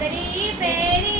മാതരീ പേരി